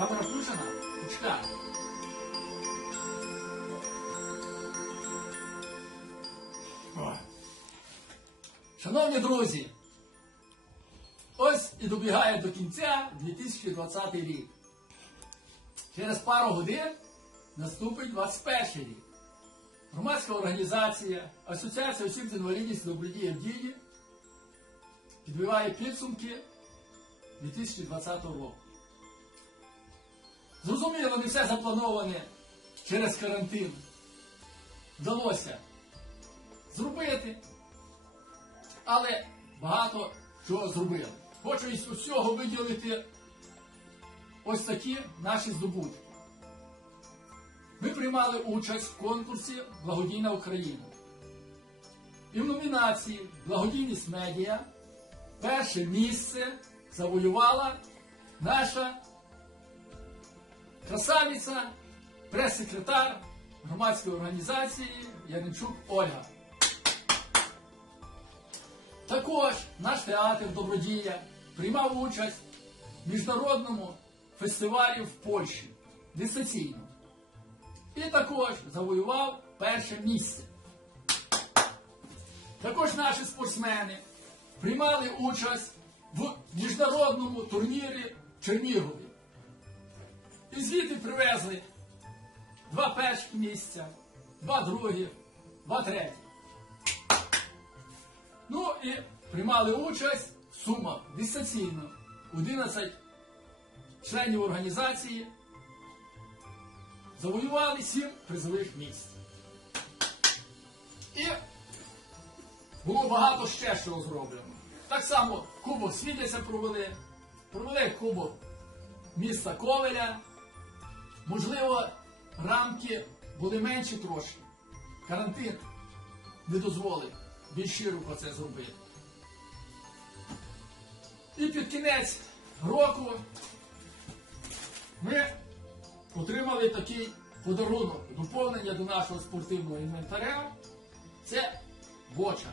Камера включена? Почекай. Шановні друзі, ось і добігає до кінця 2020 рік. Через пару годин наступить 21 рік. Громадська організація Асоціація осіб з інвалідністю добродія в дії підбиває підсумки 2020 року. Зрозуміло, не все заплановане через карантин. Вдалося зробити, але багато чого зробили. Хочу із усього виділити ось такі наші здобутки. Ми приймали участь в конкурсі Благодійна Україна. І в номінації Благодійність медіа перше місце завоювала наша красавиця, прес-секретар громадської організації Яничук Ольга. Також наш театр Добродія приймав участь в міжнародному фестивалі в Польщі дистанційно. І також завоював перше місце. Також наші спортсмени приймали участь в міжнародному турнірі Чернігові. І звідти привезли два перших місця, два другі, два треті. Ну і приймали участь в Сумах дистанційно 11 членів організації. Завоювали 7 призових місць. І було багато ще чого зроблено. Так само Кубок Світязя провели, провели Кубок міста Ковеля. Можливо, рамки були менші трошки. Карантин не дозволив більш широко це зробити. І під кінець року ми отримали такий подарунок, доповнення до нашого спортивного інвентаря. Це боча.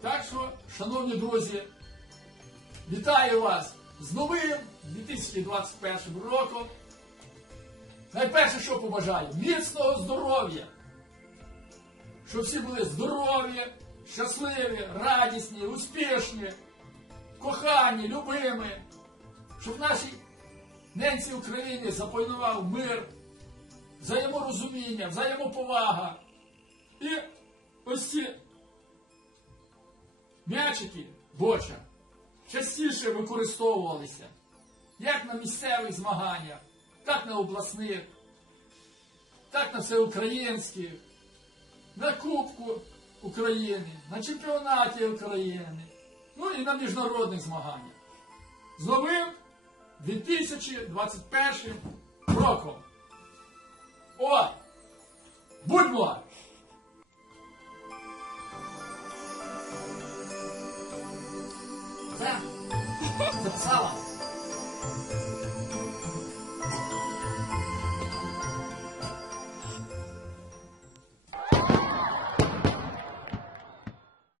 Так що, шановні друзі, вітаю вас з новим 2021 роком. Найперше, що побажаю, міцного здоров'я. Щоб всі були здорові, щасливі, радісні, успішні, кохані, любимі. Щоб в нашій ненці України запанував мир, взаєморозуміння, взаємоповага. І ось ці м'ячики, боча, частіше використовувалися як на місцевих змаганнях, так на обласних, так на всеукраїнських, на Кубку України, на чемпіонаті України, ну і на міжнародних змаганнях. З новим 2021 роком. О! Будьмо! Так. Bye.